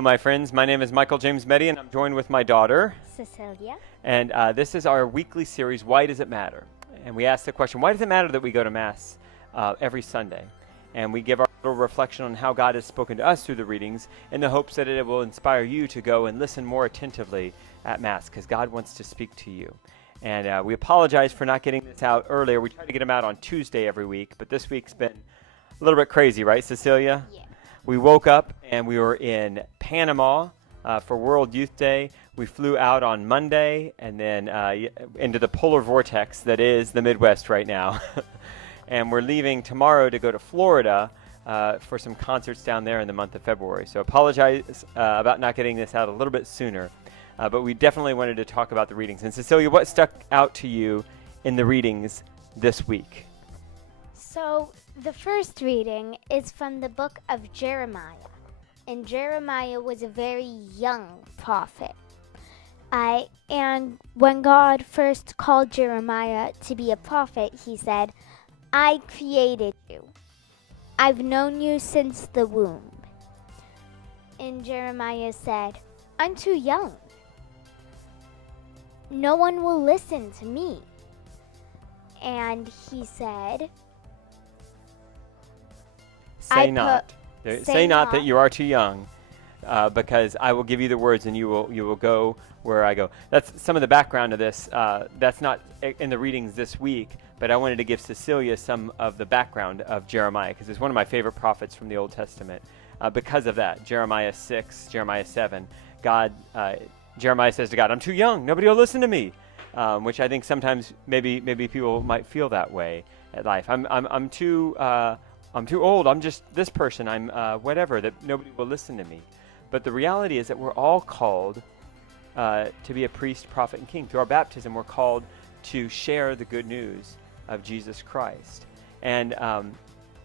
Hello, my friends. My name is Michael James Meddy, and I'm joined with my daughter, Cecilia. And this is our weekly series, Why Does It Matter? And we ask the question, why does it matter that we go to Mass every Sunday? And we give our little reflection on how God has spoken to us through the readings in the hopes that it will inspire you to go and listen more attentively at Mass, because God wants to speak to you. And we apologize for not getting this out earlier. We try to get them out on Tuesday every week, but this week's been a little bit crazy, right, Cecilia? Yeah. We woke up and we were in Panama for World Youth Day. We flew out on Monday and then into the polar vortex that is the Midwest right now. And we're leaving tomorrow to go to Florida for some concerts down there in the month of February. So apologize about not getting this out a little bit sooner. But we definitely wanted to talk about the readings. And Cecilia, what stuck out to you in the readings this week? So the first reading is from the book of Jeremiah. And Jeremiah was a very young prophet. And when God first called Jeremiah to be a prophet, he said, "I created you. I've known you since the womb." And Jeremiah said, "I'm too young. No one will listen to me." And he said, Say not that you are too young, because I will give you the words and you will go where I go. That's some of the background of this. That's not in the readings this week, but I wanted to give Cecilia some of the background of Jeremiah, because it's one of my favorite prophets from the Old Testament. Because of that, Jeremiah 6, Jeremiah 7, Jeremiah says to God, "I'm too young. Nobody will listen to me," which I think sometimes maybe people might feel that way at life. I'm too old. I'm just this person. I'm whatever, that nobody will listen to me. But the reality is that we're all called to be a priest, prophet, and king. Through our baptism, we're called to share the good news of Jesus Christ. And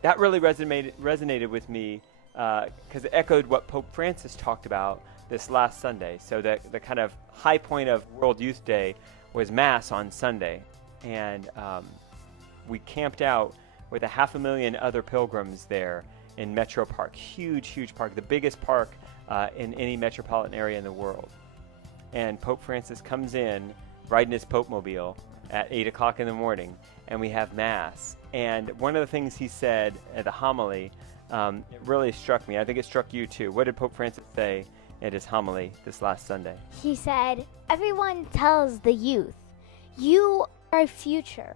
that really resonated with me because it echoed what Pope Francis talked about this last Sunday. So the kind of high point of World Youth Day was Mass on Sunday. And we camped out with 500,000 other pilgrims there in Metro Park. Huge park, the biggest park in any metropolitan area in the world. And Pope Francis comes in riding his Pope-mobile at 8 o'clock in the morning, and we have Mass. And one of the things he said at the homily, it really struck me. I think it struck you too. What did Pope Francis say at his homily this last Sunday? He said, "Everyone tells the youth, you are our future."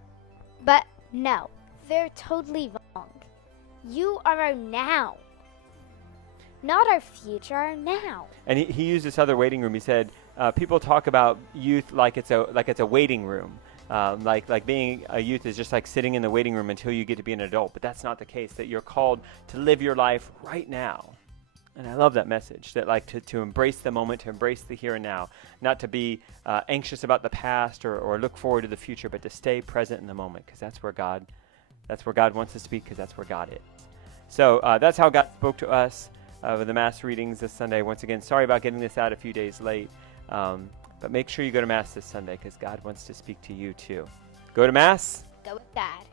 But no, they're totally wrong. You are our now. Not our future, our now. And he used this other waiting room. He said, people talk about youth like it's a waiting room. Like being a youth is just like sitting in the waiting room until you get to be an adult. But that's not the case, that you're called to live your life right now. And I love that message, that like to embrace the moment, to embrace the here and now, not to be anxious about the past or look forward to the future, but to stay present in the moment, because that's where God wants us to be, because that's where God is. So that's how God spoke to us with the Mass readings this Sunday. Once again, sorry about getting this out a few days late, but make sure you go to Mass this Sunday, because God wants to speak to you too. Go to Mass. Go with God.